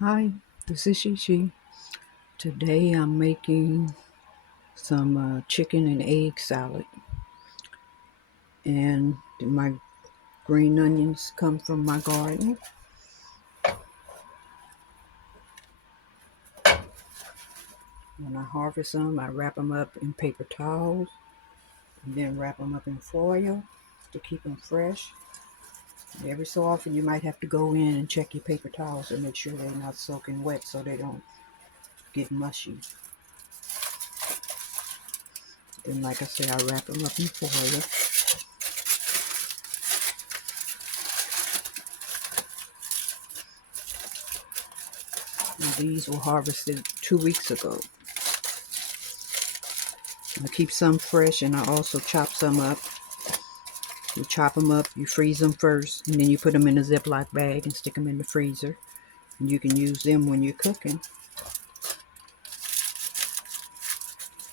Hi, this is Shishi. Today I'm making some chicken and egg salad, and my green onions come from my garden. When I harvest them, I wrap them up in paper towels and then wrap them up in foil to keep them fresh. And every so often, you might have to go in and check your paper towels to make sure they're not soaking wet so they don't get mushy. Then, like I say, I wrap them up in foil. And these were harvested 2 weeks ago. I keep some fresh and I also chop some up. You chop them up, you freeze them first, and then you put them in a Ziploc bag and stick them in the freezer. And you can use them when you're cooking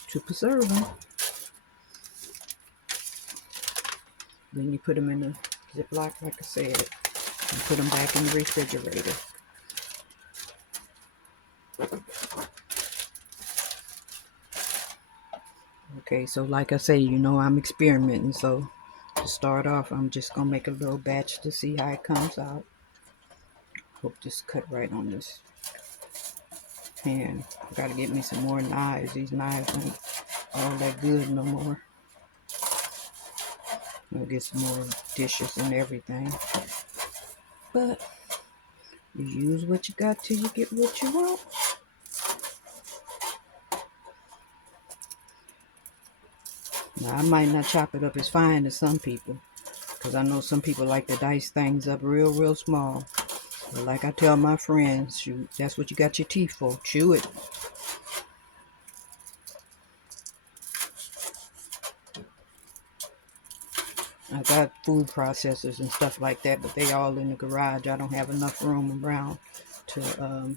to preserve them. Then you put them in the Ziploc, like I said, and put them back in the refrigerator. Okay, so like I say, I'm experimenting. So to start off, I'm just going to make a little batch to see how it comes out. Hope this cut right on this pan. I got to get me some more knives. These knives ain't all that good no more. I'll get some more dishes and everything. But you use what you got till you get what you want. Now, I might not chop it up as fine as some people, because I know some people like to dice things up real small. But like I tell my friends, shoot, that's what you got your teeth for. Chew it. I got food processors and stuff like that, but they all in the garage. I don't have enough room around to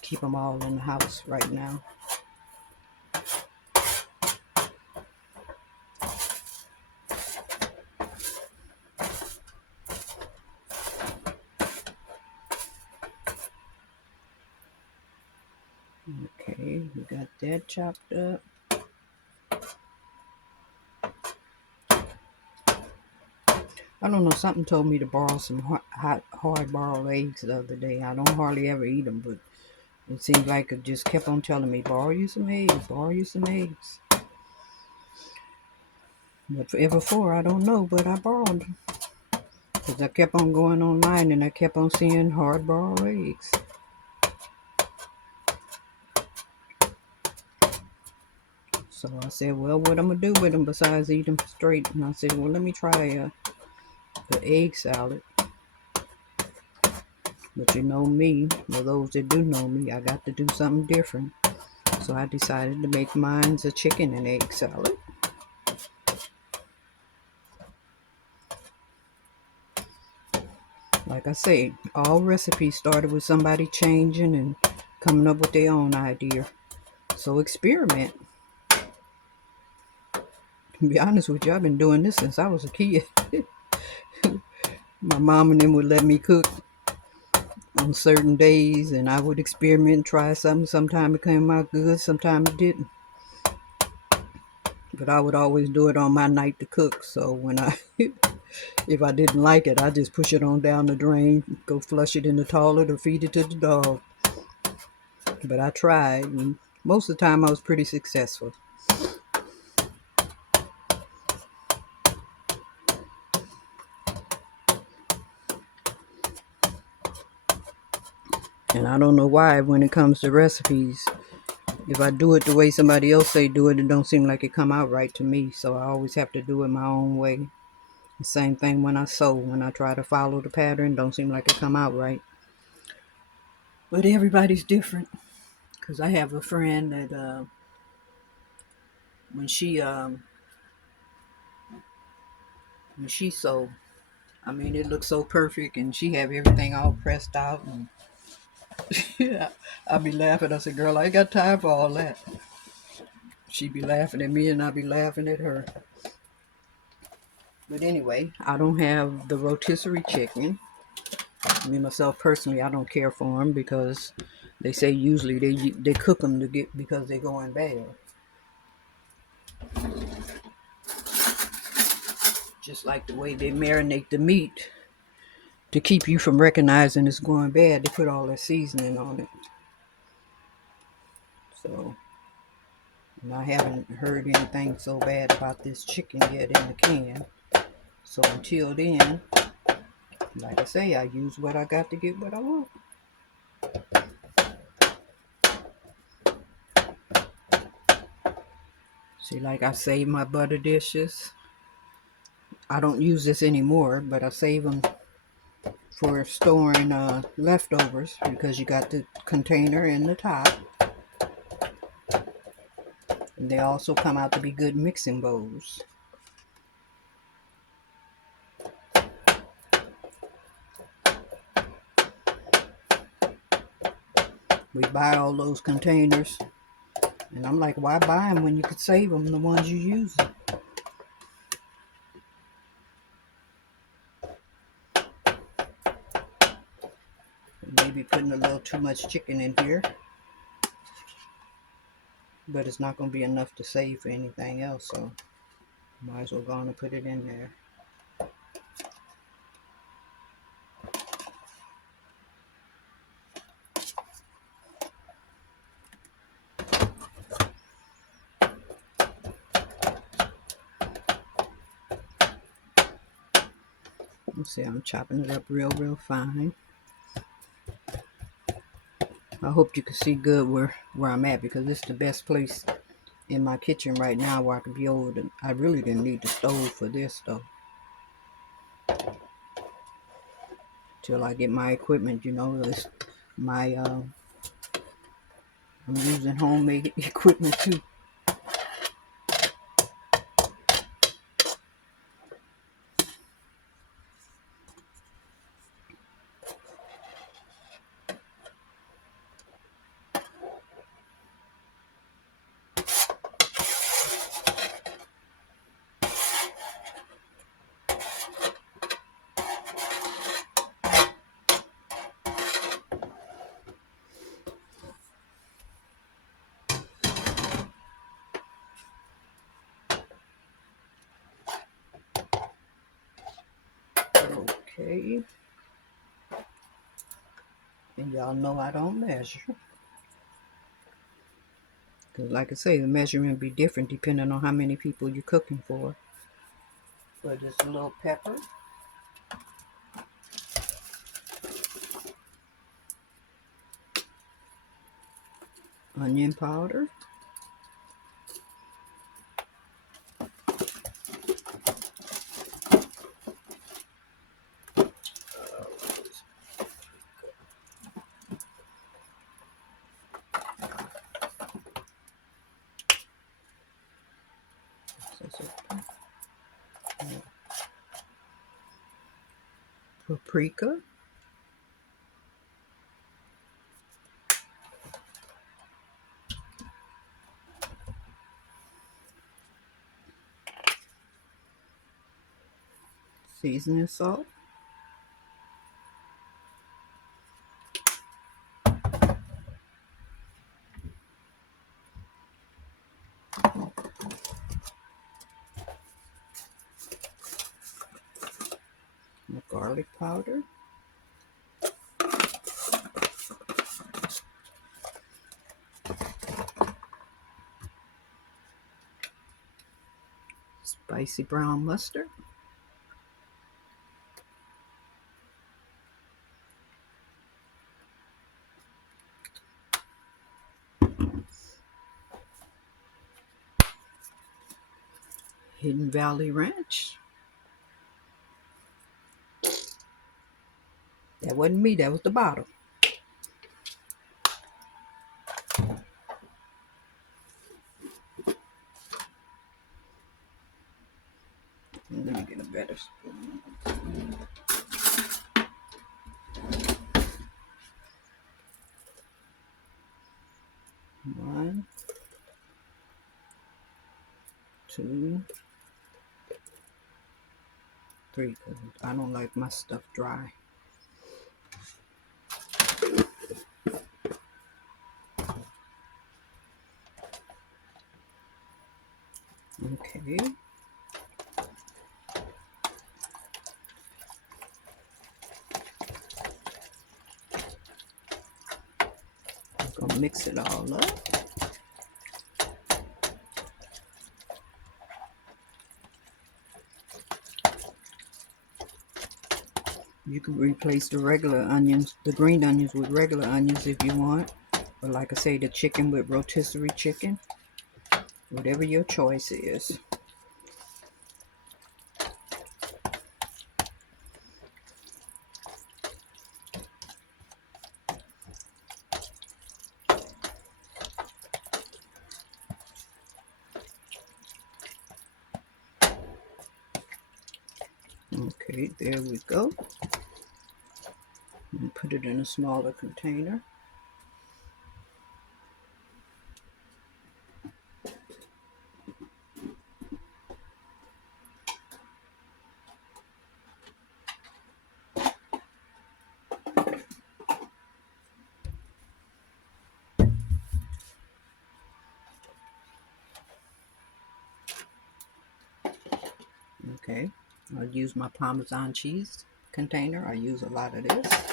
keep them all in the house right now. Okay, we got that chopped up. I don't know, something told me to borrow some hard-boiled eggs the other day. I don't hardly ever eat them, but it seems like it just kept on telling me, borrow you some eggs, borrow you some eggs. But ever for, I don't know, but I borrowed them. Because I kept on going online and I kept on seeing hard-boiled eggs. So I said, well, what I'm going to do with them besides eat them straight? And I said, well, let me try the egg salad. But you know me, for those that do know me, I got to do something different. So I decided to make mine a chicken and egg salad. Like I say, all recipes started with somebody changing and coming up with their own idea. So experiment. To be honest with you, I've been doing this since I was a kid. My mom and them would let me cook on certain days, and I would experiment and try something. Sometimes it came out good, sometimes it didn't. But I would always do it on my night to cook. So when if I didn't like it, I just push it on down the drain, go flush it in the toilet, or feed it to the dog. But I tried, and most of the time I was pretty successful. And I don't know why when it comes to recipes, if I do it the way somebody else say do it, it don't seem like it come out right to me. So I always have to do it my own way. The same thing when I sew. When I try to follow the pattern, don't seem like it come out right. But everybody's different. Because I have a friend that when she sew, I mean it looks so perfect, and she have everything all pressed out, and yeah, I be laughing. I said, "Girl, I ain't got time for all that." She be laughing at me, and I be laughing at her. But anyway, I don't have the rotisserie chicken. Me myself personally, I don't care for them because they say usually they cook them to get because they're going bad. Just like the way they marinate the meat to keep you from recognizing it's going bad, they put all that seasoning on it. So, and I haven't heard anything so bad about this chicken yet in the can. So until then, like I say, I use what I got to get what I want. See, like I save my butter dishes. I don't use this anymore, but I save them for storing leftovers because you got the container in the top. And they also come out to be good mixing bowls. We buy all those containers, and I'm like, why buy them when you could save them the ones you use? Maybe putting a little too much chicken in here, but it's not going to be enough to save for anything else, so might as well go on and put it in there. Let's see, I'm chopping it up real fine. I hope you can see good where I'm at because it's the best place in my kitchen right now where I can be over the, I really didn't need the stove for this though. Till I get my equipment, you know, it's my, I'm using homemade equipment too. Okay. And y'all know I don't measure. Because like I say, the measurement be different depending on how many people you're cooking for. But just a little pepper. Onion powder. Paprika. Seasoning salt. Garlic powder. Spicy brown mustard. Hidden Valley Ranch. That wasn't me, that was the bottle. Let me get a better spoon. One, two, three. 'Cause I don't like my stuff dry. Okay. I'm gonna mix it all up. You can replace the regular onions, the green onions, with regular onions if you want. But like I say, the chicken with rotisserie chicken. Whatever your choice is. Okay, there we go. And put it in a smaller container. Okay, I'll use my Parmesan cheese container. I use a lot of this.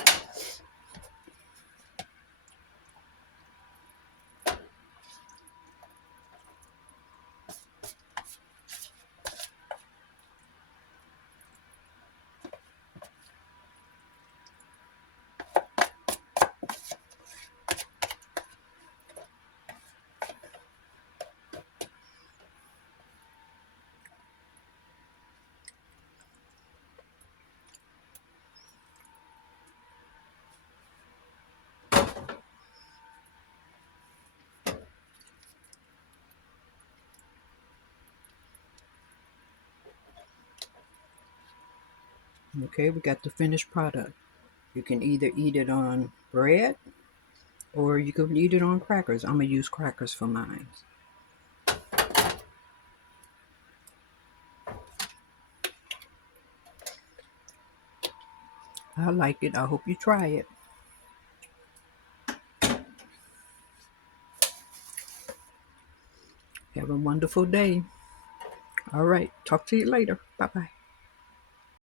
Okay, we got the finished product. You can either eat it on bread or you can eat it on crackers. I'm going to use crackers for mine. I like it. I hope you try it. Have a wonderful day. All right. Talk to you later. Bye-bye.